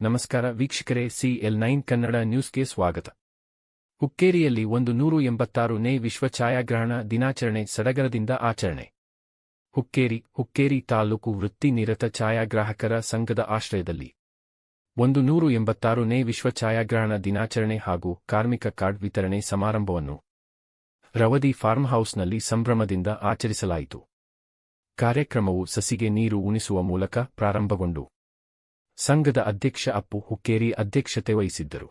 ನಮಸ್ಕಾರ ವೀಕ್ಷಕರೇ CL nine Kannada ನ್ಯೂಸ್ಗೆ ಸ್ವಾಗತ. ಹುಕ್ಕೇರಿಯಲ್ಲಿ ಒಂದು ನೂರು ಎಂಬತ್ತಾರನೇ ವಿಶ್ವ ಛಾಯಾಗ್ರಹಣ ದಿನಾಚರಣೆ ಸಡಗರದಿಂದ ಆಚರಣೆ. ಹುಕ್ಕೇರಿ ಹುಕ್ಕೇರಿ ತಾಲೂಕು ವೃತ್ತಿ ನಿರತ ಛಾಯಾಗ್ರಾಹಕರ ಸಂಘದ ಆಶ್ರಯದಲ್ಲಿ. ಒಂದು ನೂರು ಎಂಬತ್ತಾರನೇ ವಿಶ್ವ ಛಾಯಾಗ್ರಹಣ ದಿನಾಚರಣೆ ಹಾಗೂ ಕಾರ್ಮಿಕ ಕಾರ್ಡ್ ವಿತರಣೆ ಸಮಾರಂಭವನ್ನು ರವದಿ ಫಾರ್ಮ್ ಹೌಸ್ನಲ್ಲಿ ಸಂಭ್ರಮದಿಂದ ಆಚರಿಸಲಾಯಿತು. ಕಾರ್ಯಕ್ರಮವು ಸಸಿಗೆ ನೀರು ಉಣಿಸುವ ಮೂಲಕ ಪ್ರಾರಂಭಗೊಂಡು ಸಂಘದ ಅಧ್ಯಕ್ಷ ಅಪ್ಪು ಹುಕ್ಕೇರಿ ಅಧ್ಯಕ್ಷತೆ ವಹಿಸಿದ್ದರು.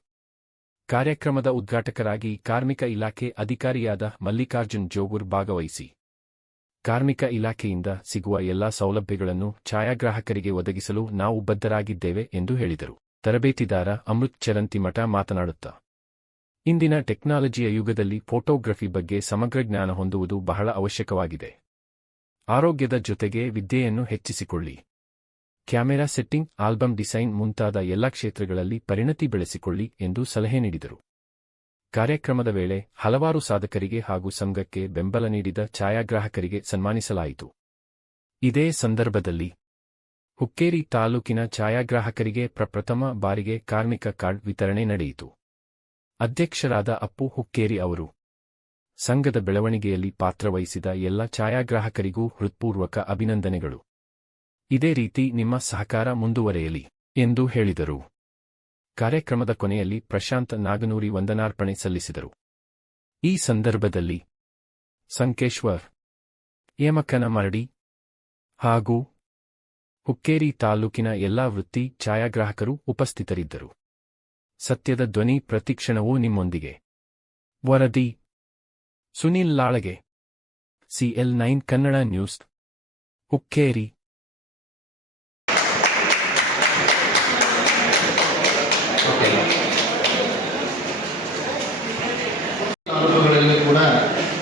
ಕಾರ್ಯಕ್ರಮದ ಉದ್ಘಾಟಕರಾಗಿ ಕಾರ್ಮಿಕ ಇಲಾಖೆ ಅಧಿಕಾರಿಯಾದ ಮಲ್ಲಿಕಾರ್ಜುನ್ ಜೋಗುರ್ ಭಾಗವಹಿಸಿ. ಕಾರ್ಮಿಕ ಇಲಾಖೆಯಿಂದ ಸಿಗುವ ಎಲ್ಲಾ ಸೌಲಭ್ಯಗಳನ್ನು ಛಾಯಾಗ್ರಾಹಕರಿಗೆ ಒದಗಿಸಲು ನಾವು ಬದ್ಧರಾಗಿದ್ದೇವೆ ಎಂದು ಹೇಳಿದರು. ತರಬೇತಿದಾರ ಅಮೃತ್ ಚರಂತಿಮಠ ಮಾತನಾಡುತ್ತಾ, ಇಂದಿನ ಟೆಕ್ನಾಲಜಿಯ ಯುಗದಲ್ಲಿ ಫೋಟೋಗ್ರಫಿ ಬಗ್ಗೆ ಸಮಗ್ರ ಜ್ಞಾನ ಹೊಂದುವುದು ಬಹಳ ಅವಶ್ಯಕವಾಗಿದೆ. ಆರೋಗ್ಯದ ಜೊತೆಗೆ ವಿದ್ಯೆಯನ್ನು ಹೆಚ್ಚಿಸಿಕೊಳ್ಳಿ. ಕ್ಯಾಮೆರಾ ಸೆಟ್ಟಿಂಗ್ ಆಲ್ಬಮ್ ಡಿಸೈನ್ ಮುಂತಾದ ಎಲ್ಲಾ ಕ್ಷೇತ್ರಗಳಲ್ಲಿ ಪರಿಣತಿ ಬೆಳೆಸಿಕೊಳ್ಳಿ ಎಂದು ಸಲಹೆ ನೀಡಿದರು. ಕಾರ್ಯಕ್ರಮದ ವೇಳೆ ಹಲವಾರು ಸಾಧಕರಿಗೆ ಹಾಗೂ ಸಂಘಕ್ಕೆ ಬೆಂಬಲ ನೀಡಿದ ಛಾಯಾಗ್ರಾಹಕರಿಗೆ ಸನ್ಮಾನಿಸಲಾಯಿತು. ಇದೇ ಸಂದರ್ಭದಲ್ಲಿ ಹುಕ್ಕೇರಿ ತಾಲೂಕಿನ ಛಾಯಾಗ್ರಾಹಕರಿಗೆ ಪ್ರಪ್ರಥಮ ಬಾರಿಗೆ ಕಾರ್ಮಿಕ ಕಾರ್ಡ್ ವಿತರಣೆ ನಡೆಯಿತು. ಅಧ್ಯಕ್ಷರಾದ ಅಪ್ಪು ಹುಕ್ಕೇರಿ ಅವರು ಸಂಘದ ಬೆಳವಣಿಗೆಯಲ್ಲಿ ಪಾತ್ರವಹಿಸಿದ ಎಲ್ಲ ಛಾಯಾಗ್ರಾಹಕರಿಗೂ ಹೃತ್ಪೂರ್ವಕ ಅಭಿನಂದನೆಗಳು. ಇದೇ ರೀತಿ ನಿಮ್ಮ ಸಹಕಾರ ಮುಂದುವರೆಯಲಿ ಎಂದು ಹೇಳಿದರು. ಕಾರ್ಯಕ್ರಮದ ಕೊನೆಯಲ್ಲಿ ಪ್ರಶಾಂತ್ ನಾಗನೂರಿ ವಂದನಾರ್ಪಣೆ ಸಲ್ಲಿಸಿದರು. ಈ ಸಂದರ್ಭದಲ್ಲಿ ಸಂಕೇಶ್ವರ್ ಯಮಕನ ಮರಡಿ ಹಾಗೂ ಹುಕ್ಕೇರಿ ತಾಲೂಕಿನ ಎಲ್ಲಾ ವೃತ್ತಿ ಛಾಯಾಗ್ರಾಹಕರು ಉಪಸ್ಥಿತರಿದ್ದರು. ಸತ್ಯದ ಧ್ವನಿ ಪ್ರತಿಕ್ಷಣವೂ ನಿಮ್ಮೊಂದಿಗೆ. ವರದಿ, Sunil Lalage, CL nine Kannada news, Hukkeri. ತಾಲೂಕುಗಳಲ್ಲಿ ಕೂಡ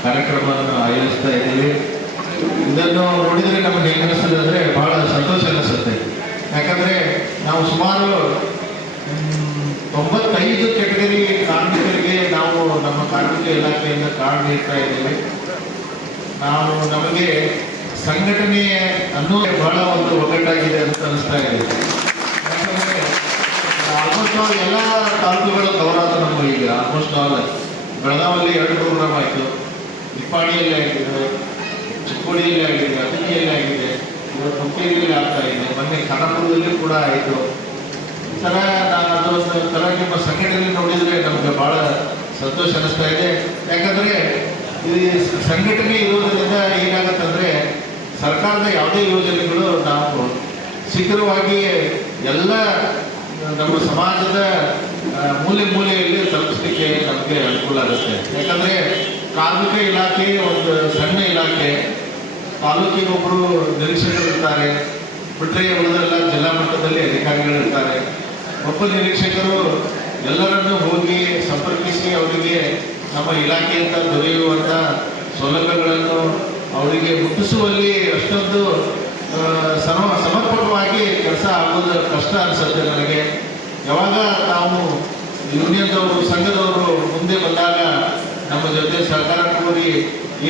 ಕಾರ್ಯಕ್ರಮವನ್ನು ಆಯೋಜಿಸ್ತಾ ಇದ್ದೀವಿ. ಇದನ್ನು ನೋಡಿದರೆ ನಮಗೆ ಹೆಂಗನಿಸ್ತದೆ ಅಂದರೆ ಬಹಳ ಸಂತೋಷ ಅನಿಸುತ್ತೆ. ಯಾಕಂದರೆ ನಾವು ಸುಮಾರು ತೊಂಬತ್ತೈದು ಕೆಟಗರಿ ಕಾರ್ಮಿಕರಿಗೆ ನಾವು ನಮ್ಮ ಕಾರ್ಮಿಕ ಇಲಾಖೆಯಿಂದ ಕಾರ್ಡ್ ನೀಡ್ತಾ ಇದ್ದೀವಿ. ನಾವು ನಮಗೆ ಸಂಘಟನೆ ಅನ್ನೋ ಬಹಳ ಒಂದು ಒಗ್ಗಟ್ಟಾಗಿದೆ ಅಂತ ಅನಿಸ್ತಾ ಇದೆ. ಎಲ್ಲ ತಾಲೂಕುಗಳು ಕವರ್ ನಮ್ಮ ಈಗ ಆಲ್ಮೋಸ್ಟ್ ಆಲ್ ಬೆಳಗಾವಲ್ಲಿ ಎರಡು ಪ್ರೋಗ್ರಾಮ್ ಆಯಿತು. ನಿಪ್ಪಾಣಿಯಲ್ಲಿ ಆಗಿದೆ, ಚಿಕ್ಕೋಡಿಯಲ್ಲಿ ಆಗಿದೆ ಅತಿಥಿಯಲ್ಲಿ ಆಗಿದೆ ಇವತ್ತು ಹುಕ್ಕೇರಿಯಲ್ಲಿ ಆಗ್ತಾ ಇದೆ. ಮೊನ್ನೆ ಖಾನಾಪುರದಲ್ಲಿ ಕೂಡ ಆಯಿತು. ಸರ, ನಾನು ಅದೊಂದು ಥರ ನಿಮ್ಮ ಸಂಘಟನೆ ನೋಡಿದರೆ ನಮಗೆ ಭಾಳ ಸಂತೋಷ ಅನಿಸ್ತಾ ಇದೆ. ಯಾಕಂದರೆ ಈ ಸಂಘಟನೆ ಇರೋದ್ರಿಂದ ಏನಾಗುತ್ತಂದರೆ ಸರ್ಕಾರದ ಯಾವುದೇ ಯೋಜನೆಗಳು ನಾವು ಶೀಘ್ರವಾಗಿ ಎಲ್ಲ ನಮ್ಮ ಸಮಾಜದ ಮೂಲೆ ಮೂಲೆಯಲ್ಲಿ ತಲುಪಿಸಲಿಕ್ಕೆ ನಮಗೆ ಅನುಕೂಲ ಆಗುತ್ತೆ. ಯಾಕಂದರೆ ಕಾರ್ಮಿಕ ಇಲಾಖೆ, ಒಂದು ಸಣ್ಣ ಇಲಾಖೆ, ತಾಲೂಕಿಗೆ ಒಬ್ಬರು ನಿರೀಕ್ಷಕರು ಇರ್ತಾರೆ. ಬಿಟ್ಟರೆ ಉಳಿದೆಲ್ಲ ಜಿಲ್ಲಾ ಮಟ್ಟದಲ್ಲಿ ಅಧಿಕಾರಿಗಳು ಇರ್ತಾರೆ. ಒಬ್ಬ ನಿರೀಕ್ಷಕರು ಎಲ್ಲರನ್ನೂ ಹೋಗಿ ಸಂಪರ್ಕಿಸಿ ಅವರಿಗೆ ನಮ್ಮ ಇಲಾಖೆಯಿಂದ ದೊರೆಯುವಂಥ ಸೌಲಭ್ಯಗಳನ್ನು ಅವರಿಗೆ ಮುಟ್ಟಿಸುವಲ್ಲಿ ಅಷ್ಟೊಂದು ಸಮ, ಸಮರ್ಪಕವಾಗಿ ಕೆಲಸ ಆಗೋದು ಕಷ್ಟ ಅನಿಸುತ್ತೆ ನನಗೆ. ಯಾವಾಗ ನಾವು ಯೂನಿಯನ್ದವರು, ಸಂಘದವರು ಮುಂದೆ ಬಂದಾಗ ನಮ್ಮ ಜೊತೆ ಸರ್ಕಾರ ಕೋರಿ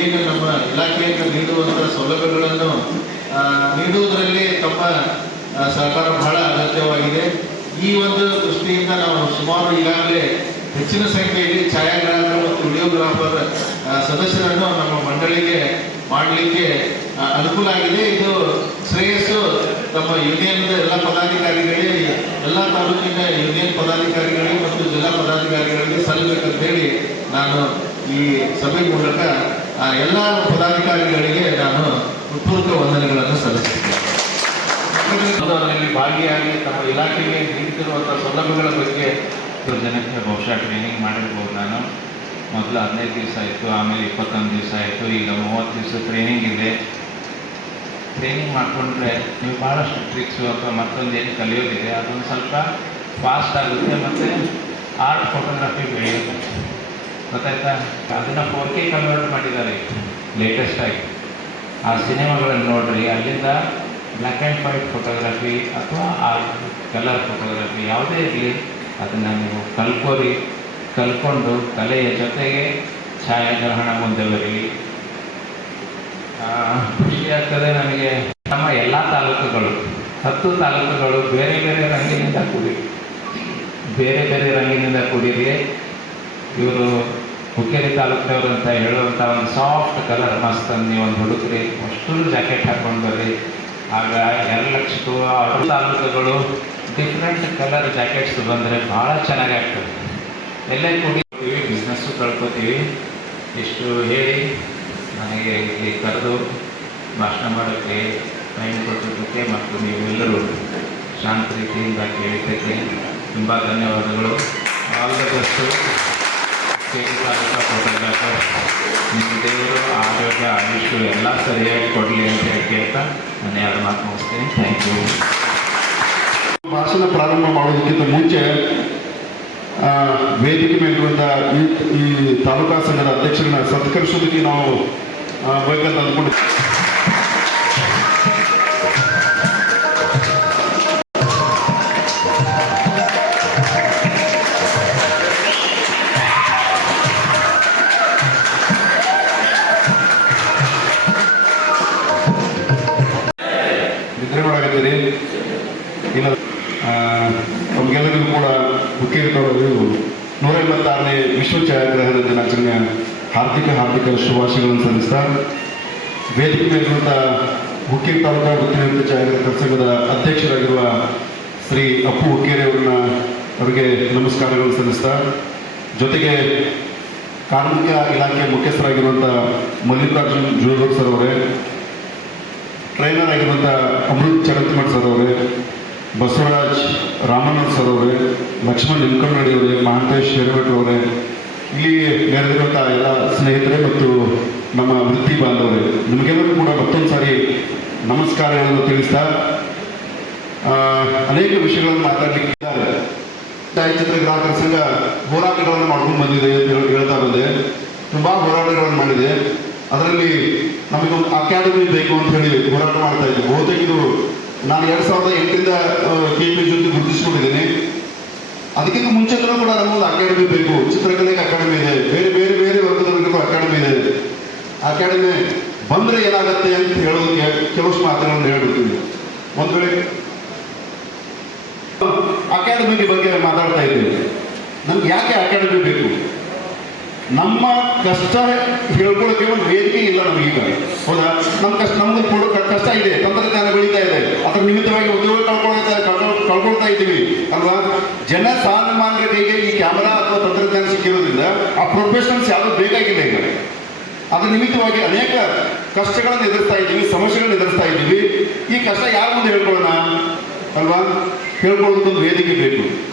ಏನು ನಮ್ಮ ಇಲಾಖೆಯನ್ನು ನೀಡುವಂಥ ಸೌಲಭ್ಯಗಳನ್ನು ನೀಡುವುದರಲ್ಲಿ ತಮ್ಮ ಸರ್ಕಾರ ಬಹಳ ಅಗತ್ಯವಾಗಿದೆ. ಈ ಒಂದು ದೃಷ್ಟಿಯಿಂದ ನಾವು ಸುಮಾರು ಈಗಾಗಲೇ ಹೆಚ್ಚಿನ ಸಂಖ್ಯೆಯಲ್ಲಿ ಛಾಯಾಗ್ರಾಹಕರು ಮತ್ತು ವಿಡಿಯೋಗ್ರಾಫರ್ ಸದಸ್ಯರನ್ನು ನಮ್ಮ ಮಂಡಳಿಗೆ ಮಾಡಲಿಕ್ಕೆ ಅನುಕೂಲ ಆಗಿದೆ. ಇದು ಶ್ರೇಯಸ್ಸು ನಮ್ಮ ಯೂನಿಯನ್ದ ಎಲ್ಲ ಪದಾಧಿಕಾರಿಗಳಿಗೆ ಎಲ್ಲ ತಾಲೂಕಿನ ಯೂನಿಯನ್ ಪದಾಧಿಕಾರಿಗಳಿಗೆ ಮತ್ತು ಜಿಲ್ಲಾ ಪದಾಧಿಕಾರಿಗಳಿಗೆ ಸಲ್ಲಬೇಕಂತ ಹೇಳಿ ನಾನು ಈ ಸಭೆ ಮೂಲಕ ಎಲ್ಲ ಪದಾಧಿಕಾರಿಗಳಿಗೆ ನಾನು ಹೃತ್ಪೂರ್ವಕ ವಂದನೆಗಳನ್ನು ಸಲ್ಲಿಸುತ್ತೇನೆ. ಅದರಲ್ಲಿ ಭಾಗಿಯಾಗಿ ತಮ್ಮ ಇಲಾಖೆಗೆ ನೀಡುತ್ತಿರುವಂಥ ಸೌಲಭ್ಯಗಳ ಬಗ್ಗೆ ಜನಕ್ಕೆ ಬಹುಶಃ ಟ್ರೈನಿಂಗ್ ಮಾಡಿರ್ಬೋದು ನಾನು. ಮೊದಲು ಹದಿನೈದು ದಿವಸ ಆಯಿತು, ಆಮೇಲೆ ಇಪ್ಪತ್ತೊಂದು ದಿವಸ ಆಯಿತು, ಈಗ ಮೂವತ್ತು ದಿವಸ ಟ್ರೈನಿಂಗ್ ಇದೆ. ಟ್ರೈನಿಂಗ್ ಮಾಡಿಕೊಂಡ್ರೆ ನೀವು ಭಾಳಷ್ಟು ಟ್ರಿಕ್ಸು ಅಥವಾ ಮತ್ತೊಂದು ಏನು ಕಲಿಯೋದಿದೆ, ಅದೊಂದು ಸ್ವಲ್ಪ ಫಾಸ್ಟ್ ಆಗುತ್ತೆ ಮತ್ತು ಆರ್ಟ್ ಫೋಟೋಗ್ರಫಿ ಬೆಳೆಯುತ್ತೆ. ಗೊತ್ತಾಯ್ತಾ? ಅದನ್ನು ಫೋರ್ ಕೆ ಕನ್ವರ್ಟ್ ಮಾಡಿದ್ದಾರೆ ಲೇಟೆಸ್ಟ್ ಆಗಿ. ಆ ಸಿನಿಮಾಗಳನ್ನು ನೋಡಿರಿ, ಅಲ್ಲಿಂದ ಬ್ಲ್ಯಾಕ್ ಆ್ಯಂಡ್ ವೈಟ್ ಫೋಟೋಗ್ರಫಿ ಅಥವಾ ಆ ಕಲರ್ ಫೋಟೋಗ್ರಫಿ ಯಾವುದೇ ಇರಲಿ, ಅದನ್ನು ನೀವು ಕಲ್ಕೋರಿ, ಕಲ್ಕೊಂಡು ಕಲೆಯ ಜೊತೆಗೆ ಛಾಯಾಗ್ರಹಣ ಮುಂದೆ ಬರಲಿ ಖುಷಿ ಆಗ್ತದೆ ನಮಗೆ ನಮ್ಮ ಎಲ್ಲ ತಾಲೂಕುಗಳು, ಹತ್ತು ತಾಲೂಕುಗಳು ಬೇರೆ ಬೇರೆ ರಂಗಿನಿಂದ ಕೂಡಿ, ಬೇರೆ ಬೇರೆ ರಂಗಿನಿಂದ ಕೂಡಿರಿ ಇವರು ಹುಕ್ಕೇರಿ ತಾಲೂಕಿನವರು ಅಂತ ಹೇಳುವಂಥ ಒಂದು ಸಾಫ್ಟ್ ಕಲರ್ ಮಸ್ತ್ ನೀವು ಒಂದು ಹುಡುಕ್ರಿ. ಅಷ್ಟು ಜಾಕೆಟ್ ಹಾಕೊಂಡು ಬರ್ರಿ. ಆಗ ಎರಡು ಲಕ್ಷಕ್ಕೂ ಆರು ತಾಲೂಕುಗಳು ಡಿಫ್ರೆಂಟ್ ಕಲರ್ ಜಾಕೆಟ್ಸ್ ಬಂದರೆ ಭಾಳ ಚೆನ್ನಾಗಿ ಆಗ್ತದೆ. ಎಲ್ಲೇ ಕೂಡಿ ಬಿಸ್ನೆಸ್ಸು ಕಳ್ಕೊತೀವಿ. ಇಷ್ಟು ಹೇಳಿ ನನಗೆ ಇಲ್ಲಿ ಕರೆದು ಭಾಷಣ ಮಾಡೋಕ್ಕೆ ಟೈಮ್ ಕೊಟ್ಟಿದ್ದಕ್ಕೆ ಮತ್ತು ನೀವೆಲ್ಲರೂ ಶಾಂತ ರೀತಿಯಿಂದ ಕೇಳಿದ್ದಕ್ಕೆ ತುಂಬ ಧನ್ಯವಾದಗಳು. ಆಲ್ ದ ಬೆಸ್ಟು ನಿಮ್ಮ ದೇವರು ಆರೋಗ್ಯ, ಆಯುಷು ಎಲ್ಲ ಸರಿಯಾಗಿ ಕೊಡಲಿ ಅಂತ ಹೇಳಿ ಕೇಳ್ತಾ ನಾನು ಎರಡು ಮಾತು ಮುಗಿಸ್ತೀನಿ ಥ್ಯಾಂಕ್ ಯು ಭಾಷಣ ಪ್ರಾರಂಭ ಮಾಡೋದಕ್ಕಿಂತ ಮುಂಚೆ ವೇದಿಕೆ ಮೇಲಿರುವಂಥ ಈ ತಾಲೂಕಾ ಸಂಘದ ಅಧ್ಯಕ್ಷರನ್ನ ಸತ್ಕರಿಸೋದಕ್ಕೆ ನಾವು ಆ, ಬೇಕಂತ ಅಂದ್ಕೊಂಡು. ನಿದ್ರೆ ಮಾಡಾಕತ್ತೀರಿ ಇಲ್ಲ. ಆ, ತಮಗೆಲ್ಲರಿಗೂ ಕೂಡ ಮುಖ್ಯ ನೂರ ಎಂಬತ್ತಾರನೇ ವಿಶ್ವ ಹಾರ್ದಿಕ ಹಾರ್ದಿಕ ಶುಭಾಶಯಗಳನ್ನು ಸಲ್ಲಿಸ್ತಾ ವೇದಿಕೆ ಮೇಲಿರುವಂಥ ಹುಕ್ಕೇರಿ ತಾಲೂಕಾ ಗುತ್ತಿನ ಜಾಹೀರಾತು ಸಂಘದ ಅಧ್ಯಕ್ಷರಾಗಿರುವ ಶ್ರೀ ಅಪ್ಪು ಹುಕ್ಕೇರಿ ಅವರನ್ನ ಅವರಿಗೆ ನಮಸ್ಕಾರಗಳನ್ನು ಸಲ್ಲಿಸ್ತಾ. ಜೊತೆಗೆ ಕಾರ್ಮಿಕ ಇಲಾಖೆ ಮುಖ್ಯಸ್ಥರಾಗಿರುವಂಥ ಮಲ್ಲಿಕಾರ್ಜುನ್ ಜುಳೂರ್ ಸರ್ ಅವರೇ, ಟ್ರೈನರ್ ಆಗಿರುವಂಥ ಅಮೃತ್ ಚಗತ್ಮಠ ಸರ್ ಅವರೇ, ಬಸವರಾಜ್ ರಾಮನಾಥ್ ಸರ್ ಅವರೇ, ಲಕ್ಷ್ಮಣ್ ನಿಮ್ಕಣ್ಣಡಿ ಅವರೇ, ಮಹಾಂತೇಶ್ ಶೇರಭಟ್ ಅವರೇ ಇಲ್ಲಿ ನೆರೆದಿರುವಂಥ ಎಲ್ಲ ಸ್ನೇಹಿತರೆ ಮತ್ತು ನಮ್ಮ ವೃತ್ತಿ ಬಾಂಧವರೇ ನಿಮಗೆಲ್ಲರೂ ಕೂಡ ಮತ್ತೊಂದು ಸಾರಿ ನಮಸ್ಕಾರಗಳನ್ನು ತಿಳಿಸ್ತಾ ಅನೇಕ ವಿಷಯಗಳನ್ನು ಮಾತಾಡಲಿಕ್ಕಿದ್ದಾರೆ ಛಾಯಾಚಿತ್ರ ಗ್ರಾಹಕರ ಸಂಘ ಹೋರಾಟಗಳನ್ನು ಮಾಡ್ಕೊಂಡು ಬಂದಿದೆ ಅಂತ ಹೇಳಿ ಹೇಳ್ತಾ ಬಂದೆ. ತುಂಬಾ ಹೋರಾಟಗಳನ್ನು ಮಾಡಿದೆ. ಅದರಲ್ಲಿ ನಮಗೊಂದು ಅಕಾಡೆಮಿ ಬೇಕು ಅಂತ ಹೇಳಿ ಹೋರಾಟ ಮಾಡ್ತಾ ಇದ್ದೆ. ಬಹುತೇಕ ಇದು ನಾನು ಎರಡು ಸಾವಿರದ ಎಂಟರಿಂದ ಕೆ ಪಿ ಜೊತೆ ಗುರುತಿಸ್ಕೊಂಡಿದ್ದೀನಿ. ಅದಕ್ಕಿಂತ ಮುಂಚೆನೂ ಕೂಡ ನಮಗೊಂದು ಅಕಾಡೆಮಿ ಬೇಕು. ಚಿತ್ರಕಲೆಗೆ ಅಕಾಡೆಮಿ ಇದೆ. ಬೇರೆ ಬೇರೆ ಬೇರೆ ವರ್ಗದವರಿಗೂ ಅಕಾಡೆಮಿ ಇದೆ. ಅಕಾಡೆಮಿ ಬಂದ್ರೆ ಏನಾಗುತ್ತೆ ಅಂತ ಹೇಳೋದಕ್ಕೆ ಕೆಲವಷ್ಟು ಮಾತುಗಳನ್ನು ಹೇಳ್ಬಿಡ್ತೀನಿ. ಒಂದು ವೇಳೆ ಅಕಾಡೆಮಿ ಬಗ್ಗೆ ಮಾತಾಡ್ತಾ ಇದ್ದೇವೆ ನಮ್ಗೆ ಯಾಕೆ ಅಕಾಡೆಮಿ ಬೇಕು? ನಮ್ಮ ಕಷ್ಟ ಹೇಳ್ಕೊಳ್ಳೋಕೆ ಒಂದು ವೇದಿಕೆ ಇಲ್ಲ ನಮಗೀಗ. ಹೌದಾ? ನಮ್ಮ ಕಷ್ಟ ನಮ್ಗೆ ಕೊಡೋ ಕಷ್ಟ ಇದೆ, ತಂತ್ರಜ್ಞಾನ ಬೆಳೀತಾ ಇದೆ. ಅದರ ನಿಮಿತ್ತವಾಗಿ ಉದ್ಯೋಗ ಕಳ್ಕೊಳ್ತಾ ಕಳ್ಕೊಳ್- ಕಳ್ಕೊಳ್ತಾ ಇದ್ದೀವಿ, ಅಲ್ವಾ? ಜನ ಸಾಮಾನ್ಯರ ಕೈಗೆ ಈ ಕ್ಯಾಮರಾ ಅಥವಾ ತಂತ್ರಜ್ಞಾನ ಸಿಕ್ಕಿರೋದ್ರಿಂದ ಆ ಪ್ರೊಫೆಷನಲ್ಸ್ ಯಾವುದು ಬೇಕಾಗಿಲ್ಲ ಈಗ. ಅದ್ರ ನಿಮಿತ್ತವಾಗಿ ಅನೇಕ ಕಷ್ಟಗಳನ್ನು ಎದುರಿಸ್ತಾ ಇದ್ದೀವಿ, ಸಮಸ್ಯೆಗಳನ್ನು ಎದುರಿಸ್ತಾ ಇದ್ದೀವಿ. ಈ ಕಷ್ಟ ಯಾರ ಮುಂದೆ ಹೇಳ್ಕೊಳ್ಳೋಣ? ಅಲ್ವಾ? ಹೇಳ್ಕೊಳ್ಳೋದಕ್ಕೊಂದು ವೇದಿಕೆ ಬೇಕು.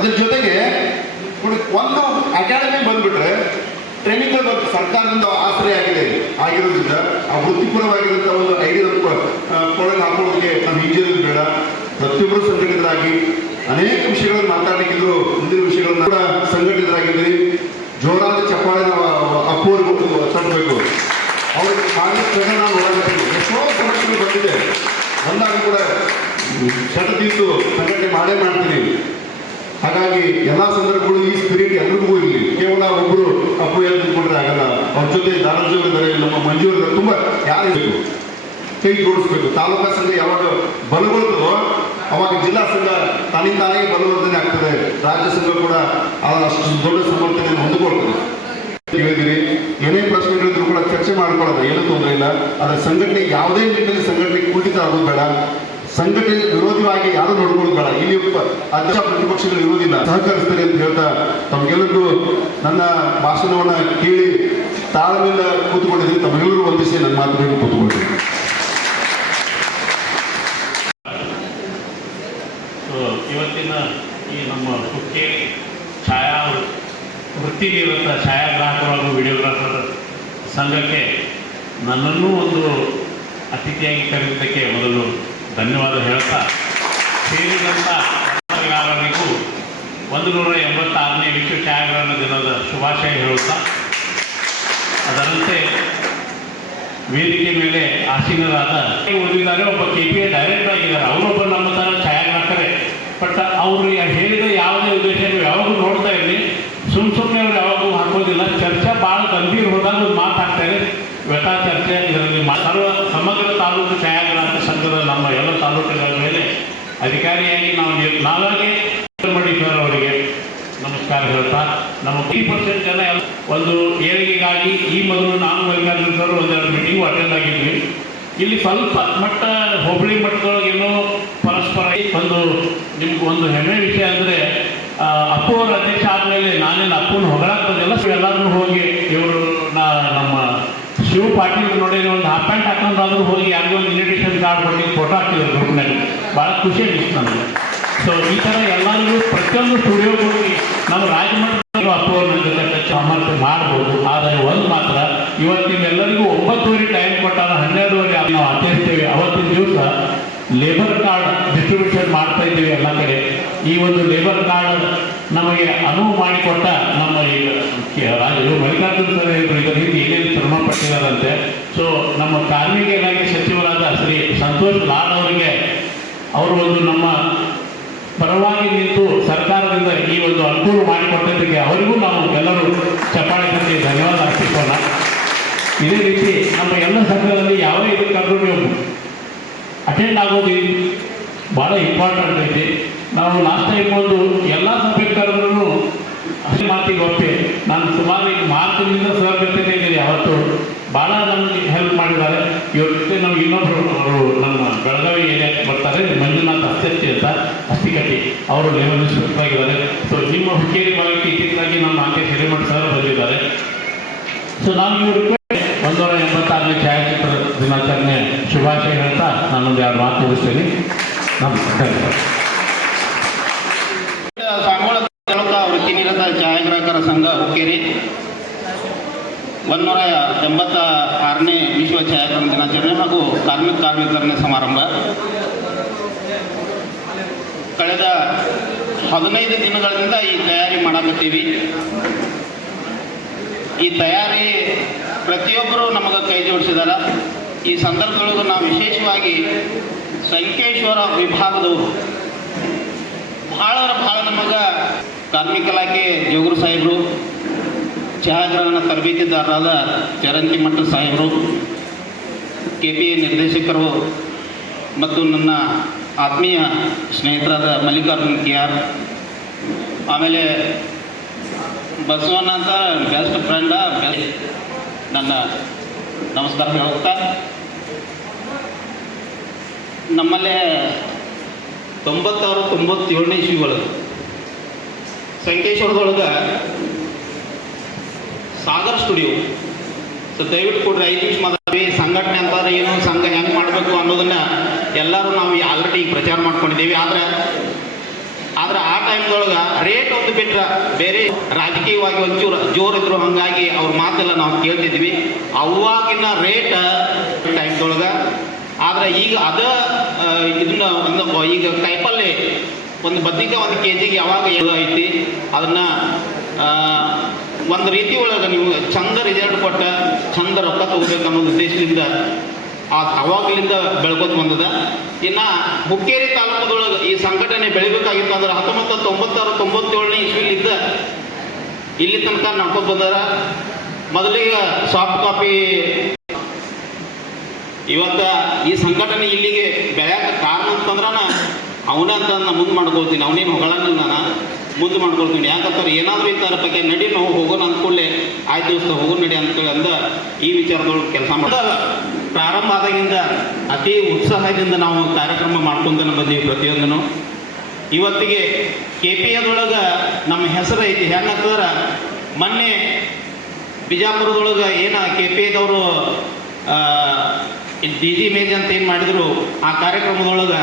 ಅದ್ರ ಜೊತೆಗೆ ಒಂದು ಅಕಾಡೆಮಿ ಬಂದ್ಬಿಟ್ರೆ ಟ್ರೈನಿಂಗ್ ಒಂದು ಸರ್ಕಾರದಿಂದ ಆಸರೆ ಆಗಿದೆ, ಆಗಿರೋದ್ರಿಂದ ಆ ವೃತ್ತಿಪರವಾಗಿರುವಂಥ ಒಂದು ಐಡಿಯಾ ಕೊಡಲು ಹಾಕೊಳ್ಳೋದಕ್ಕೆ ನಮ್ಮ ಇಂಜಿನಿಯರಿಂಗ್ ಬೇಡ. ಪ್ರತಿಯೊಬ್ಬರು ಸಂಘಟಿತರಾಗಿ ಅನೇಕ ವಿಷಯಗಳನ್ನು ಮಾತಾಡಲಿಕ್ಕಿದ್ರು, ಮುಂದಿನ ವಿಷಯಗಳನ್ನ ಕೂಡ ಸಂಘಟಿತರಾಗಿದ್ದೀರಿ ಜೋರಾದ ಚಪ್ಪಾಳೆ ನಾವು ಅಪ್ಪೋರ್ಗೂ ತಟ್ಟಬೇಕು ಅವ್ರಿಗೆ ಮಾಡಿದ ನಾವು ನೋಡಬೇಕು ಎಷ್ಟೋ ಸಮಸ್ಯೆಗಳು ಬಂದಿದೆ. ಬಂದಾಗ ಕೂಡ ಶತ ತೀರ್ತು ಸಂಘಟನೆ ಮಾಡೇ ಮಾಡ್ತೀನಿ ಹಾಗಾಗಿ ಎಲ್ಲ ಸಂದರ್ಭಗಳು ಈ ಸ್ಪಿರಿಟ್ ಎಲ್ರಿಗೂ ಇರಲಿ. ಕೇವಲ ಒಬ್ಬರು ಅಪ್ಪು ನಿಂತ್ಕೊಂಡ್ರೆ ಆಗಲ್ಲ. ಅವ್ರ ಜೊತೆ ದಾನಜಿ ಇದ್ದಾರೆ. ನಮ್ಮ ಮಂಜು ಇದ್ದಾರೆ ತುಂಬ ಯಾರು ಕೈ ಜೋಡಿಸ್ಬೇಕು. ತಾಲೂಕಾ ಸಂಘ ಯಾವಾಗ ಬಲಗೊಳ್ತದೋ ಅವಾಗ ಜಿಲ್ಲಾ ಸಂಘ ತನ್ನಿಂದ ತಾನೇ ಬಲವರ್ಧನೆ ಆಗ್ತದೆ. ರಾಜ್ಯ ಸಂಘ ಕೂಡ ಅಷ್ಟು ದೊಡ್ಡ ಸಮರ್ಥನೆಯನ್ನು ಹೊಂದಿಕೊಳ್ತದೆ. ಹೇಳಿದಿರಿ ಏನೇ ಪ್ರಶ್ನೆಗಳಿದ್ರು ಕೂಡ ಚರ್ಚೆ ಮಾಡ್ಕೊಳ್ಳೋದು, ಏನೂ ತೊಂದರೆ ಇಲ್ಲ. ಅದರ ಸಂಘಟನೆ ಯಾವುದೇ ನಿಟ್ಟಿನಲ್ಲಿ ಸಂಘಟನೆ ಕುಂಠಿತ ಆಗೋದು ಬೇಡ. ಸಂಘಟನೆ ವಿರೋಧವಾಗಿ ಯಾರು ನೋಡ್ಕೊಳ್ಳೋದು ಬೇಡ. ಇಲ್ಲಿ ಅಧ್ಯಕ್ಷ ಪ್ರತಿಪಕ್ಷಗಳು ಇರುವುದಿಲ್ಲ. ಸಹಕರಿಸ್ತಾರೆ ಅಂತ ಹೇಳ್ತಾ ತಮಗೆಲ್ಲರಿಗೂ ನನ್ನ ಭಾಷಣವನ್ನು ಕೇಳಿ ತಾಳ್ಮೆಯಿಂದ ಕೂತ್ಕೊಂಡಿದ್ದೀನಿ. ತಮಗೆಲ್ಲರೂ ವಂದಿಸಿ ನನ್ನ ಮಾತುಗಳನ್ನು ಕೂತ್ಕೊಂಡಿದ್ದೀನಿ ಇವತ್ತಿನ ಈ ನಮ್ಮ ಹುಕ್ಕೇರಿ ಛಾಯಾ ವೃತ್ತಿಲಿರುವಂಥ ಛಾಯಾಗ್ರಾಹಕರು ಹಾಗೂ ವಿಡಿಯೋಗ್ರಾಫರ್ ಸಂಘಕ್ಕೆ ನನ್ನನ್ನು ಒಂದು ಅತಿಥಿಯಾಗಿ ಕರೆದಿದ್ದಕ್ಕೆ ಮೊದಲು ಧನ್ಯವಾದ ಹೇಳ್ತಾ ಸೇರಿದಂಥ ಆಟಗಾರರಿಗೂ ಒಂದು ನೂರ ಎಂಬತ್ತಾರನೇ ವಿಶ್ವ ಛಾಯಾಗ್ರಹಣ ದಿನದ ಶುಭಾಶಯ ಹೇಳುತ್ತಾ? ಅದರಂತೆ ವೇದಿಕೆ ಮೇಲೆ ಆಸೀನರಾದ ಉಳಿದಿದ್ದಾರೆ ಒಬ್ಬ ಕೆ ಪಿ ಎ ಡೈರೆಕ್ಟರ್ ಆಗಿದ್ದಾರೆ. ಅವರೊಬ್ಬ ನಮ್ಮ ಥರ ಛಾಯಾಗ್ರಾಹಕರೇ. ಬಟ್ ಅವರು ಹೇಳಿದ ಯಾವುದೇ ಉದ್ದೇಶ ಯಾವಾಗೂ ನೋಡ್ತಾ ಇರಲಿ. ಸುಮ್ ಸುಮ್ಮನೆ ಅವ್ರು ಯಾವಾಗೂ ಹಾಕೋದಿಲ್ಲ. ಚರ್ಚೆ ಭಾಳ ಗಂಭೀರ ಹೋದಾಗ ಮಾತಾಡ್ತಾರೆ ವ್ಯಥಾ ಚರ್ಚೆ ಇದರಲ್ಲಿ ಮಾ- ಸಮಗ್ರ ತಾಲೂಕು ಛಾಯಾಗ್ರಾಹಕ ಸಂಘದ ನಮ್ಮ ಎಲ್ಲ ತಾಲೂಕುಗಳ ಮೇಲೆ ಅಧಿಕಾರಿಯಾಗಿ ನಾವು ನಾವಾಗೇ ಮಾಡಿ ಸರ್ ಅವರಿಗೆ ನಮಸ್ಕಾರ ಹೇಳ್ತಾ, ನಮ್ಮ ಈ ಪರ್ಸೆಂಟ್ ಜನ ಒಂದು ಏಳಿಗೆಗಾಗಿ ಈ ಮೊದಲು ನಾನು ಮಲ್ಲಿಕಾರ್ಜುನ ಒಂದೆರಡು ಮೀಟಿಂಗು ಅಟೆಂಡ್ ಆಗಿದ್ವಿ. ಇಲ್ಲಿ ಸ್ವಲ್ಪ ಮಟ್ಟ ಹೋಬಳಿ ಮಟ್ಟದೊಳಗೆ ಏನೋ ಪರಸ್ಪರ ಒಂದು ನಿಮ್ಗೆ ಒಂದು ಹೆಮ್ಮೆ ವಿಷಯ ಅಂದರೆ ಅಪ್ಪು ಅವರ ಅಧ್ಯಕ್ಷ ಆದಮೇಲೆ ನಾನೇನು ಅಪ್ಪನ ಹೊಗಳಾಗ್ತದೆಲ್ಲ ಎಲ್ಲರೂ ಹೋಗಿ ಇವರು ನಮ್ಮ ಶಿವ ಪಾಟೀಲ್ ನೋಡಿ ಒಂದು ಹಾಫ್ ಪ್ಯಾಂಟ್ ಹಾಕೊಂಡಾದ್ರೂ ಹೋಗಿ ಯಾರಿಗೂ ಒಂದು ಇನ್ವಿಟೇಷನ್ ಕಾರ್ಡ್ ಕೊಟ್ಟು ಫೋಟೋ ಹಾಕಿದ್ರು ಗ್ರೂಪ್ನಲ್ಲಿ ಭಾಳ ಖುಷಿ ಅನಿಸ್ತು ನನಗೆ ಸೊ ಈ ಥರ ಎಲ್ಲರಿಗೂ ಪ್ರತಿಯೊಂದು ಸ್ಟುಡಿಯೋಗೆ ಹೋಗಿ ನಾವು ರಾಜಮಂಡ್ರಿ ಅಪ್ಪ ಜೊತೆ ಸಾಮರ್ಥ್ಯ ಮಾಡ್ಬೋದು. ಆದರೆ ಒಂದು ಮಾತ್ರ ಇವತ್ತಿನ ಎಲ್ಲರಿಗೂ ಒಂಬತ್ತುವರೆ ಟೈಮ್ ಕೊಟ್ಟಾಗ ಹನ್ನೆರಡುವರೆ ನಾವು ಆಚರಿಸ್ತೇವೆ. ಅವತ್ತಿನ ದಿವಸ ಲೇಬರ್ ಕಾರ್ಡ್ ಡಿಸ್ಟ್ರಿಬ್ಯೂಷನ್ ಮಾಡ್ತಾ ಇದ್ದೀವಿ ಎಲ್ಲ ಕಡೆ. ಈ ಒಂದು ಲೇಬರ್ ಕಾರ್ಡ್ ನಮಗೆ ಅನುವು ಮಾಡಿಕೊಟ್ಟ ನಮ್ಮ ಈಗ ರಾಜರು ರಾಜ ಮಲ್ಲಿಕಾರ್ಜುನ ಸರ್ ಇದರ ಏನೇನು ಶ್ರಮ ಪಟ್ಟಿದಾರಂತೆ ಸೊ ನಮ್ಮ ಕಾರ್ಮಿಕ ಇಲಾಖೆ ಸಚಿವರಾದ ಶ್ರೀ ಸಂತೋಷ್ ಲಾಡ್ ಅವರಿಗೆ ಅವರು ಒಂದು ನಮ್ಮ ಪರವಾಗಿ ನಿಂತು ಸರ್ಕಾರದಿಂದ ಈ ಒಂದು ಅನುಕೂಲ ಮಾಡಿಕೊಟ್ಟದಕ್ಕೆ ಅವರಿಗೂ ನಾವು ಎಲ್ಲರೂ ಚಪ್ಪಾಳೆ ತಟ್ಟಿ ಧನ್ಯವಾದ ಅರ್ಪಿಸೋಣ. ಇದೇ ರೀತಿ ನಮ್ಮ ಎಲ್ಲ ಸಂಘದಲ್ಲಿ ಯಾವ ಇದಕ್ಕಾದ್ರೂ ನೀವು ಅಟೆಂಡ್ ಆಗೋದು ಭಾಳ ಇಂಪಾರ್ಟೆಂಟ್ ಐತಿ. ನಾವು ಲಾಸ್ಟ್ ಟೈಮ್ ಒಂದು ಎಲ್ಲ ಸಬ್ಜೆಕ್ಟ್ ಕರೆದ್ರೂ ಅಷ್ಟೇ ಮಾತಿಗೆ ಒಪ್ಪೆ. ನಾನು ಸುಮಾರು ಈಗ ಮಾತಿನಿಂದ ಸರ್ ಇದ್ದೀನಿ ಅವತ್ತು ಭಾಳ ನಮಗೆ ಹೆಲ್ಪ್ ಮಾಡಿದ್ದಾರೆ. ಇವತ್ತೆ ನಾವು ನಮ್ಗೆ ಇನ್ನೊಬ್ಬರು ಅವರು ನಮ್ಮ ಬೆಳಗಾವಿ ಏರಿಯಾಕ್ಕೆ ಬರ್ತಾರೆ, ಮಂಜುನಾಥ್ ಅಸ್ತಿ ಅಂತ, ಅಸ್ತಿಕಟ್ಟಿ. ಅವರು ಲೆವೆಲ್ ಆಗಿದ್ದಾರೆ. ಸೊ ನಿಮ್ಮ ಹುಕ್ಕೇರಿ ಭಾಗಕ್ಕೆ ಇತ್ತೀಚೆಗಾಗಿ ನಮ್ಮ ಆಕೆ ಹಿರೇಮಠ ಸರ್ ಬಂದಿದ್ದಾರೆ. ಸೊ ನಾನು ಇವರು ಒಂದೂರ ಎಂಬತ್ತಾರನೇ ಛಾಯಾಚಿತ್ರ ದಿನಾಚರಣೆ ಶುಭಾಶಯ ಹೇಳ್ತಾ ನಾನೊಂದು ಎರಡು ಮಾತು ಮುಗಿಸ್ತೀನಿ. ನಮಸ್ಕಾರ ಸಾಂಗೋಳ ತಾಲೂಕಾ ವೃತ್ತಿನಿರತ ಛಾಯಾಗ್ರಾಹಕರ ಸಂಘ ಹುಕ್ಕೇರಿ ಒಂದೂರ ಎಂಬತ್ತ ಆರನೇ ವಿಶ್ವ ಛಾಯಾಗ್ರಹಣ ದಿನಾಚರಣೆ ಹಾಗೂ ಕಾರ್ಮಿಕ ಕಾರ್ಮಿಕರಣ ಸಮಾರಂಭ. ಕಳೆದ ಹದಿನೈದು ದಿನಗಳಿಂದ ಈ ತಯಾರಿ ಮಾಡಕತ್ತೀವಿ. ಈ ತಯಾರಿ ಪ್ರತಿಯೊಬ್ಬರು ನಮಗೆ ಕೈ ಜೋಡಿಸಿದಾರ. ಈ ಸಂದರ್ಭದೊಳಗೆ ನಾವು ವಿಶೇಷವಾಗಿ ಸಂಕೇಶ್ವರ ವಿಭಾಗದವರು ಭಾಳ ಭಾಳ ನಮಗೆ ಕಾರ್ಮಿಕ ಇಲಾಖೆ ಜೋಗುರು ಸಾಹೇಬರು ಛಾಯಾಗ್ರಹಣ ತರಬೇತಿದಾರರಾದ ಚರಂತಿ ಮಠ ಸಾಹೇಬರು ಕೆ ಪಿ ಎ ನಿರ್ದೇಶಕರು ಮತ್ತು ನನ್ನ ಆತ್ಮೀಯ ಸ್ನೇಹಿತರಾದ ಮಲ್ಲಿಕಾರ್ಜುನ್ ಕೆ ಆರ್ ಆಮೇಲೆ ಬಸವಣ್ಣ ಅಂತ ಬೆಸ್ಟ್ ಫ್ರೆಂಡ ನನ್ನ ನಮಸ್ಕಾರ ಹೇಳುತ್ತಾ. ನಮ್ಮಲ್ಲೇ ತೊಂಬತ್ತಾರು ತೊಂಬತ್ತೇಳನೇ ಇಶ್ಯೂಗಳು. ಸಂಕೇಶ್ವರದೊಳಗೆ ಸಾಗರ್ ಸ್ಟುಡಿಯೋ. ಸೊ ದಯವಿಟ್ಟು ಕೊಡ್ರಿ, ಐದು ನಿಮಿಷ ಸಂಘಟನೆ ಅಂತಾರೆ, ಏನು ಸಂಘ ಹೆಂಗೆ ಮಾಡಬೇಕು ಅನ್ನೋದನ್ನ ಎಲ್ಲರೂ ನಾವು ಆಲ್ರೆಡಿ ಪ್ರಚಾರ ಮಾಡ್ಕೊಂಡಿದ್ದೀವಿ. ಆದ್ರೆ ಆದ್ರೆ ಆ ಟೈಮ್ದೊಳಗೆ ರೇಟ್ ಒಂದು ಬಿಟ್ರೆ ಬೇರೆ ರಾಜಕೀಯವಾಗಿ ಒಂಚೂರು ಜೋರಿದ್ರು ಹಾಗಾಗಿ ಅವ್ರ ಮಾತೆಲ್ಲ ನಾವು ಕೇಳ್ತಿದ್ವಿ. ಅವಾಗಿನ ರೇಟ್ ಟೈಮ್ದೊಳಗೆ, ಆದ್ರೆ ಈಗ ಅದ ಇದನ್ನ ಒಂದು ಈಗ ಕೈಪಲ್ಲಿ ಒಂದು ಬದ್ನಿಕಾಯಿ ಒಂದು ಕೆ ಜಿಗೆ ಯಾವಾಗ ಏನು ಐತಿ, ಅದನ್ನ ಒಂದು ರೀತಿ ಒಳಗೆ ನೀವು ಚಂದ ರಿಸಲ್ಟ್ ಕೊಟ್ಟ ಚಂದ ರೊಕ್ಕ ತಗೋಬೇಕು ಅನ್ನೋ ಉದ್ದೇಶದಿಂದ ಆ ಅವಾಗಲಿಂದ ಬೆಳ್ಕೊತ ಬಂದದ. ಇನ್ನು ಹುಕ್ಕೇರಿ ತಾಲೂಕದೊಳಗೆ ಈ ಸಂಘಟನೆ ಬೆಳಿಬೇಕಾಗಿತ್ತು ಅಂದ್ರೆ ಹತ್ತೊಂಬತ್ತು ತೊಂಬತ್ತಾರು ತೊಂಬತ್ತೇಳನೇ ಇಸ್ವಿಲಿದ್ದ ಇಲ್ಲಿ ತನಕ ನಡ್ಕೊಂಡು ಬಂದಾರ. ಮೊದಲಿಗೆ ಸಾಫ್ಟ್ ಕಾಪಿ ಇವತ್ತ ಈ ಸಂಘಟನೆ ಇಲ್ಲಿಗೆ ಬೆಳೆಯಕ್ಕೆ ಕಾರಣ ಅಂತಂದ್ರೆ ಅವನ ಅಂತ ನಾನು ಮುಂದೆ ಮಾಡ್ಕೊಳ್ತೀನಿ. ಹೊಗಳಂಗಿಲ್ಲ ನಾನು. ಮುಂದೆ ಮಾಡ್ಕೊಳ್ತೀನಿ. ಯಾಕಂತಾರೆ ಏನಾದರೂ ಈ ಥರ ಬಗ್ಗೆ ನಡಿ ನಾವು ಹೋಗೋಣ ಅಂದ್ಕೊಳ್ಳೆ ಆಯ್ತು ದಿವಸ ಹೋಗೋಣ ನಡಿ ಅಂದ್ಕೊಳ್ಳಿ ಅಂದ ಈ ವಿಚಾರದೊಳಗೆ ಕೆಲಸ ಮಾಡ. ಪ್ರಾರಂಭ ಆದಾಗಿಂದ ಅತಿ ಉತ್ಸಾಹದಿಂದ ನಾವು ಕಾರ್ಯಕ್ರಮ ಮಾಡ್ಕೊಂತಾನೆ ಬಂದೀವಿ ಪ್ರತಿಯೊಂದನ್ನು. ಇವತ್ತಿಗೆ ಕೆ ಪಿ ಎದೊಳಗೆ ನಮ್ಮ ಹೆಸರು ಐತಿ. ಹೆಂಗಂತಂದ್ರೆ ಮೊನ್ನೆ ಬಿಜಾಪುರದೊಳಗೆ ಏನು ಕೆ ಪಿ ಎದವರು ಡಿ ಜಿ ಮೇಜ್ ಅಂತ ಏನು ಮಾಡಿದರು, ಆ ಕಾರ್ಯಕ್ರಮದೊಳಗೆ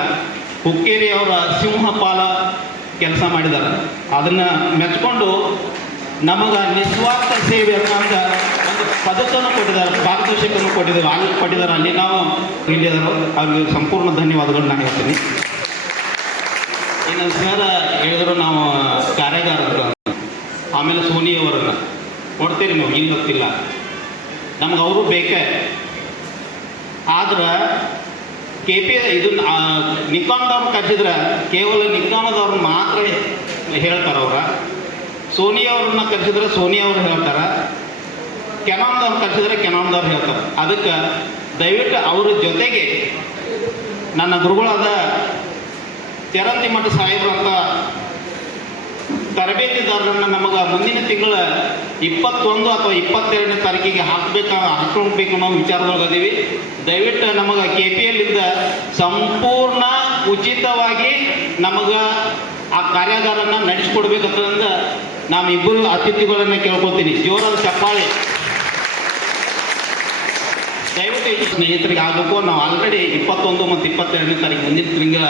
ಹುಕ್ಕೇರಿ ಅವರ ಸಿಂಹಪಾಲ ಕೆಲಸ ಮಾಡಿದ್ದಾರೆ. ಅದನ್ನು ಮೆಚ್ಕೊಂಡು ನಮಗೆ ನಿಸ್ವಾರ್ಥ ಸೇವೆ ಅಂತ ಒಂದು ಪದಕವನ್ನು ಕೊಟ್ಟಿದ್ದಾರೆ ಪಾರಿತೋಷಿಕನ್ನು ಕೊಟ್ಟಿದ್ದಾರೆ ಅಲ್ಲಿ ಕೊಟ್ಟಿದ್ದಾರೆ ಅಲ್ಲಿ. ನಾವು ಇಂಡಿಯಾದವರು, ಅವ್ರಿಗೆ ಸಂಪೂರ್ಣ ಧನ್ಯವಾದಗಳು ನಾನು ಹೇಳ್ತೀನಿ. ಇನ್ನು ಸರ್ ಹೇಳಿದ್ರು ನಾವು ಕಾರ್ಯಾಗಾರರು ಆಮೇಲೆ ಸೋನಿ ಅವರನ್ನು. ಕೊಡ್ತೀರಿ ನೀವು ಹಿಂಗೆ ಗೊತ್ತಿಲ್ಲ. ನಮ್ಗೆ ಅವರು ಬೇಕೇ. ಆದ್ರೆ ಕೆ ಪಿ ಇದನ್ನ ನಿಕಾನ್ದವ್ರು ಕರೆಸಿದ್ರೆ ಕೇವಲ ನಿಕಾನದವ್ರು ಮಾತ್ರ ಹೇಳ್ತಾರೆ ಅವ್ರ. ಸೋನಿ ಅವ್ರನ್ನ ಕರೆಸಿದ್ರೆ ಸೋನಿ ಅವ್ರು ಹೇಳ್ತಾರೆ. ಕೆನಾಮ್ದವ್ರು ಕರೆಸಿದ್ರೆ ಕೆನಾಮ್ದವ್ರು ಹೇಳ್ತಾರೆ. ಅದಕ್ಕೆ ದಯವಿಟ್ಟು ಅವ್ರ ಜೊತೆಗೆ ನನ್ನ ಗುರುಗಳಾದ ಚರಂತಿ ಮಠ ಸಾಹೇಬ್ರು ಅಂತ ತರಬೇತಿದಾರರನ್ನ ನಮಗೆ ಮುಂದಿನ ತಿಂಗಳ ಇಪ್ಪತ್ತೊಂದು ಅಥವಾ ಇಪ್ಪತ್ತೆರಡನೇ ತಾರೀಕಿಗೆ ಹಾಕಬೇಕು ಹಾಕೊಂಡ್ಬೇಕು ಅನ್ನೋ ವಿಚಾರದೊಳಗೆ ಅದೀವಿ. ದಯವಿಟ್ಟು ನಮಗೆ ಕೆ ಪಿ ಎಲ್ಲಿಂದ ಸಂಪೂರ್ಣ ಉಚಿತವಾಗಿ ನಮಗೆ ಆ ಕಾರ್ಯಾಗಾರನ ನಡೆಸ್ಕೊಡ್ಬೇಕಂತಂದ ನಾವಿಬ್ಬರು ಅತಿಥಿಗಳನ್ನು ಕೇಳ್ಕೊತೀನಿ ಜೋರಾದ ಚಪ್ಪಾಳೆ. ಸ್ನೇಹಿತರಿಗೆ ಆಗಬೇಕು ನಾವು ಆಲ್ರೆಡಿ ಇಪ್ಪತ್ತೊಂದು ಮತ್ತು ಇಪ್ಪತ್ತೆರಡನೇ ತಾರೀಕು ಮುಂದಿನ ತಿಂಗಳ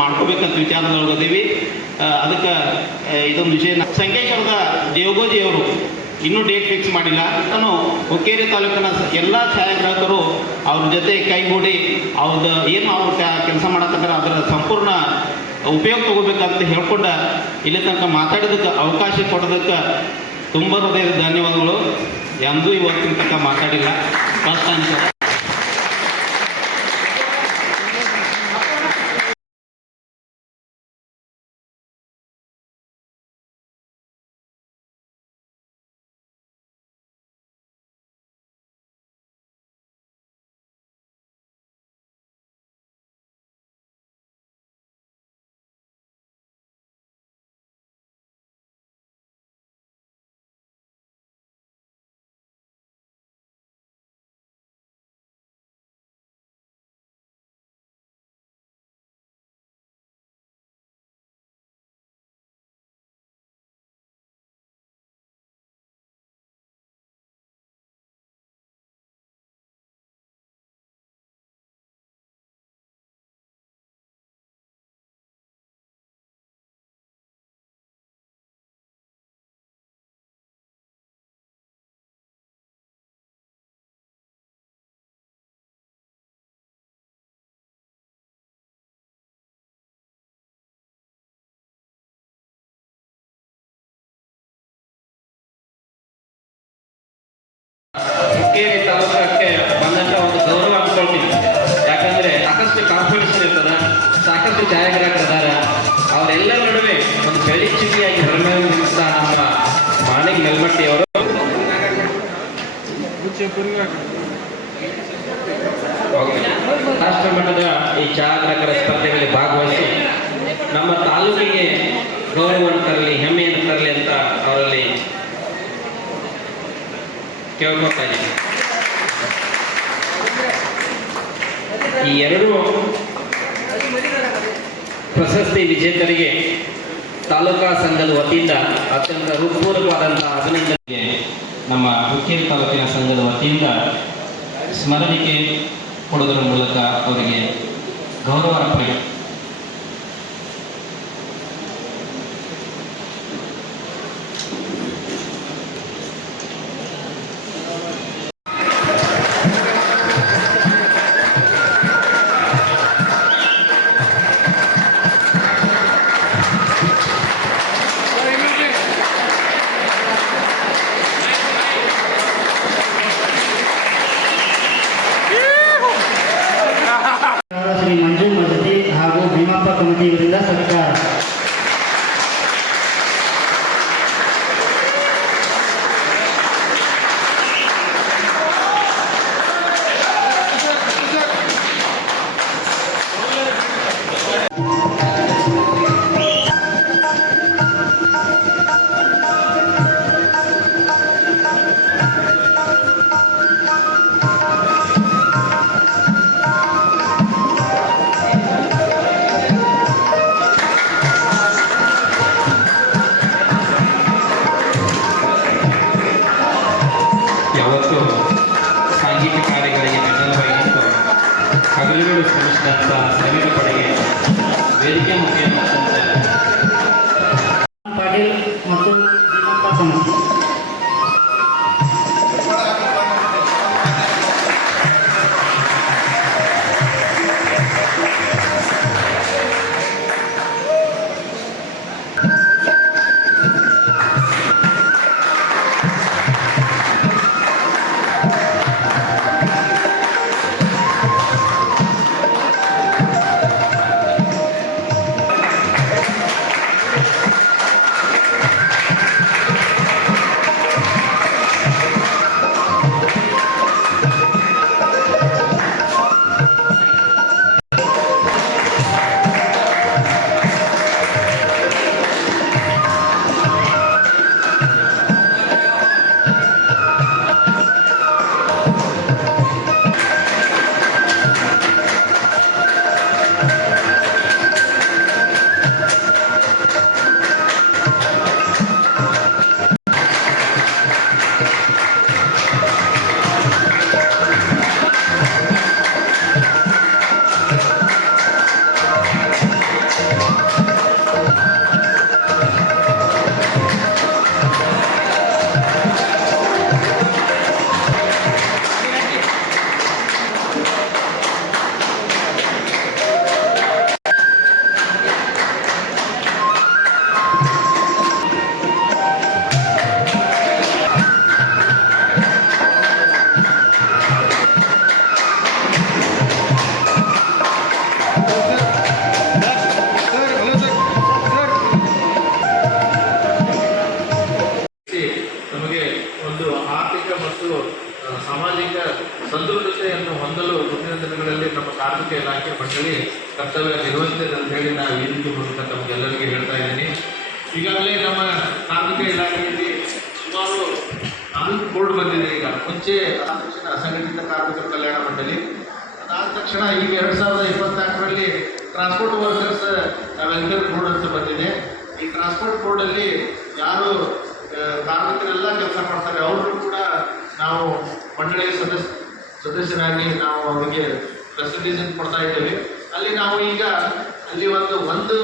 ಮಾಡ್ಕೋಬೇಕಂತ ವಿಚಾರದೊಳಗದೀವಿ ಅದಕ್ಕೆ ಇದೊಂದು ವಿಷಯ ಸಂಕೇಶ್ವರದ ದೇವಗೋಜಿ ಅವರು ಇನ್ನೂ ಡೇಟ್ ಫಿಕ್ಸ್ ಮಾಡಿಲ್ಲ. ನಾನು ಹುಕ್ಕೇರಿ ತಾಲೂಕಿನ ಎಲ್ಲ ಛಾಯಾಗ್ರಾಹಕರು ಅವ್ರ ಜೊತೆ ಕೈಗೂಡಿ ಅವ್ರದ್ದು ಏನು ಅವ್ರು ಕೆಲಸ ಮಾಡತ್ತಂದ್ರೆ ಅದರ ಸಂಪೂರ್ಣ ಉಪಯೋಗ ತಗೋಬೇಕಂತ ಹೇಳ್ಕೊಂಡ ಇಲ್ಲಿ ತನಕ ಮಾತಾಡೋದಕ್ಕೆ ಅವಕಾಶ ಕೊಡೋದಕ್ಕೆ ತುಂಬ ಹೃದಯದ ಧನ್ಯವಾದಗಳು. ಎಂದೂ ಇವತ್ತಿನ ತನಕ ಮಾತಾಡಿಲ್ಲ. ಫಸ್ಟ್ ಟೈಮ್ ಸಾಕಷ್ಟು ಛಾಯಾಗ್ರಾಹಕರು ಅದಾರ ಅವರೆಲ್ಲರ ನಡುವೆ ಒಂದು ಬೆಳಿ ಹೊರಮೆ ನಮ್ಮ ಮಾಣಿಕ್ ನೆಲ್ಮಟ್ಟಿ ಅವರು. ರಾಷ್ಟ್ರ ಮಟ್ಟದ ಈ ಛಾಯಾಗ್ರಾಹಕರ ಸ್ಪರ್ಧೆಗಳಲ್ಲಿ ಭಾಗವಹಿಸಿ ನಮ್ಮ ತಾಲೂಕಿಗೆ ಗೌರವವನ್ನು ತರಲಿ, ಹೆಮ್ಮೆಯನ್ನು ತರಲಿ ಅಂತ ಅವರಲ್ಲಿ ಕೇಳ್ಕೊತಾ ಇದ್ದೀನಿ. ಈ ಎರಡು ಪ್ರಶಸ್ತಿ ವಿಜೇತರಿಗೆ ತಾಲೂಕಾ ಸಂಘದ ವತಿಯಿಂದ ಅತ್ಯಂತ ಹೃತ್ಪೂರ್ವಕವಾದಂತಹ ಅಭಿನಂದನೆಗೆ ನಮ್ಮ ಹುಕ್ಕೇರಿ ತಾಲೂಕಿನ ಸಂಘದ ವತಿಯಿಂದ ಸ್ಮರಣಿಕೆ ಕೊಡುವುದರ ಮೂಲಕ ಅವರಿಗೆ ಗೌರವ ಕರ್ತವ್ಯ ನಿರ್ವಹಿಸಿದೆ ಅಂತ ಹೇಳಿ ನಾವು ಈ ರೀತಿ ಮೂಲಕ ತಮಗೆಲ್ಲರಿಗೆ ಹೇಳ್ತಾ ಇದ್ದೀನಿ. ಈಗಾಗಲೇ ನಮ್ಮ ಕಾರ್ಮಿಕ ಇಲಾಖೆಯಲ್ಲಿ ಸುಮಾರು ನಾಲ್ಕು ಬೋರ್ಡ್ ಬಂದಿದೆ ಈಗ. ಮುಂಚೆ ತಕ್ಷಣ ಅಸಂಘಟಿತ ಕಾರ್ಮಿಕರ ಕಲ್ಯಾಣ ಮಂಡಳಿ. ಅದಾದ ತಕ್ಷಣ ಈಗ ಎರಡು ಸಾವಿರದ ಇಪ್ಪತ್ನಾಲ್ಕರಲ್ಲಿ ಟ್ರಾನ್ಸ್ಪೋರ್ಟ್ ವರ್ಕರ್ಸ್ ವೆಲ್ಫೇರ್ ಬೋರ್ಡ್ ಅಂತ ಬಂದಿದೆ. ಈ ಟ್ರಾನ್ಸ್ಪೋರ್ಟ್ ಬೋರ್ಡಲ್ಲಿ ಯಾರು ಕಾರ್ಮಿಕರೆಲ್ಲ ಕೆಲಸ ಮಾಡ್ತಾರೆ, ಅವರು ಕೂಡ ನಾವು ಮಂಡಳಿಯ ಸದಸ್ಯ ಸದಸ್ಯರಾಗಿ ನಾವು ಅವರಿಗೆ ಪ್ರೆಸೆಂಟೇಷನ್ ಕೊಡ್ತಾ ಇದ್ದೇವೆ. ಅಲ್ಲಿ ನಾವು ಈಗ ಅಲ್ಲಿ ಒಂದು ಒಂದು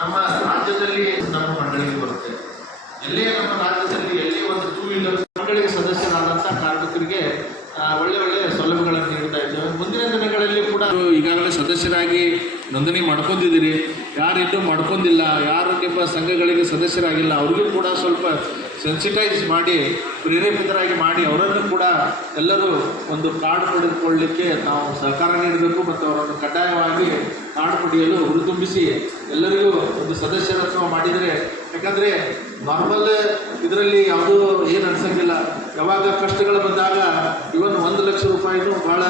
ನಮ್ಮ ರಾಜ್ಯದಲ್ಲಿ ನಮ್ಮ ಮಂಡಳಿಗೆ ಬರುತ್ತೆ. ಎಲ್ಲೇ ನಮ್ಮ ರಾಜ್ಯದಲ್ಲಿ ಎಲ್ಲಿ ಒಂದು ಟೂ ವೀಲರ್ ಮಂಡಳಿಗೆ ಸದಸ್ಯರಾದಂಥ ಕಾರ್ಮಿಕರಿಗೆ ಒಳ್ಳೆ ಒಳ್ಳೆ ಸೌಲಭ್ಯಗಳನ್ನು ನೀಡ್ತಾ ಇದ್ದೇವೆ. ಮುಂದಿನ ದಿನಗಳಲ್ಲಿ ಕೂಡ ಈಗಾಗಲೇ ಸದಸ್ಯರಾಗಿ ನೋಂದಣಿ ಮಾಡ್ಕೊಂಡಿದ್ದೀರಿ. ಯಾರಿದ್ದು ಮಾಡ್ಕೊಂಡಿಲ್ಲ, ಯಾರು ಸಂಘಗಳಿಗೆ ಸದಸ್ಯರಾಗಿಲ್ಲ, ಅವ್ರಿಗೂ ಕೂಡ ಸ್ವಲ್ಪ ಸೆನ್ಸಿಟೈಸ್ ಮಾಡಿ, ಪ್ರೇರೇಪಿತರಾಗಿ ಮಾಡಿ, ಅವರನ್ನು ಕೂಡ ಎಲ್ಲರೂ ಒಂದು ಕಾರ್ಡ್ ಪಡೆದುಕೊಳ್ಳಲಿಕ್ಕೆ ನಾವು ಸಹಕಾರ ನೀಡಬೇಕು ಮತ್ತು ಅವರನ್ನು ಕಡ್ಡಾಯವಾಗಿ ಕಾರ್ಡ್ ಪಡೆಯಲು ಹುರಿದುಂಬಿಸಿ ಎಲ್ಲರಿಗೂ ಒಂದು ಸದಸ್ಯರತ್ವ ಮಾಡಿದರೆ. ಯಾಕಂದರೆ ನಾರ್ಮಲ್ ಇದರಲ್ಲಿ ಯಾವುದೂ ಏನು ಅನಿಸಂಗಿಲ್ಲ. ಯಾವಾಗ ಕಷ್ಟಗಳು ಬಂದಾಗ ಇವನ್ ಒಂದು ಲಕ್ಷ ರೂಪಾಯಿನೂ ಭಾಳ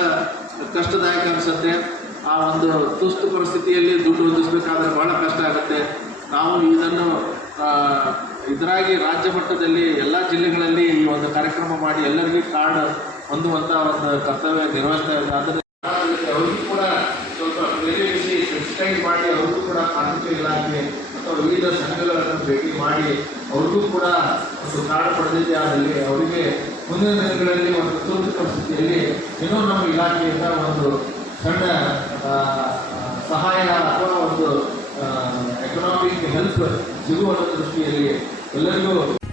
ಕಷ್ಟದಾಯಕ ಅನಿಸುತ್ತೆ. ಆ ಒಂದು ತುಸ್ತು ಪರಿಸ್ಥಿತಿಯಲ್ಲಿ ದುಡ್ಡು ಹೊಂದಿಸಬೇಕಾದ್ರೆ ಭಾಳ ಕಷ್ಟ ಆಗುತ್ತೆ. ನಾವು ಇದನ್ನು ಇದರಾಗಿ ರಾಜ್ಯ ಮಟ್ಟದಲ್ಲಿ ಎಲ್ಲ ಜಿಲ್ಲೆಗಳಲ್ಲಿ ಈ ಒಂದು ಕಾರ್ಯಕ್ರಮ ಮಾಡಿ ಎಲ್ಲರಿಗೂ ಕಾರ್ಡ್ ಹೊಂದುವಂಥ ಒಂದು ಕರ್ತವ್ಯ ನಿರ್ವಹಿಸ್ತಾ ಇದೆ ಆದರೆ ಅವ್ರಿಗೂ ಕೂಡ ಸ್ವಲ್ಪ ಪ್ರೇರೇಪಿಸಿ ಸೆನ್ಸಿಟೈಸ್ ಮಾಡಿ ಅವ್ರಿಗೂ ಕೂಡ ಕಾರ್ಮಿಕ ಇಲಾಖೆ ಅಥವಾ ವಿವಿಧ ಸಂಘಗಳನ್ನು ಭೇಟಿ ಮಾಡಿ ಅವ್ರಿಗೂ ಕೂಡ ಒಂದು ಕಾರ್ಡ್ ಪಡೆದಿದೆ. ಆದಲ್ಲಿ ಅವರಿಗೆ ಮುಂದಿನ ದಿನಗಳಲ್ಲಿ ಒಂದು ತುರ್ತು ಪರಿಸ್ಥಿತಿಯಲ್ಲಿ ಇನ್ನೂ ನಮ್ಮ ಇಲಾಖೆಯಿಂದ ಒಂದು ಸಣ್ಣ ಸಹಾಯ ಅಥವಾ ಒಂದು ಎಕನಾಮಿಕ್ ಹೆಲ್ಪ್ ಸಿಗುವ ದೃಷ್ಟಿಯಲ್ಲಿ ಎಲ್ಲರಿಗೂ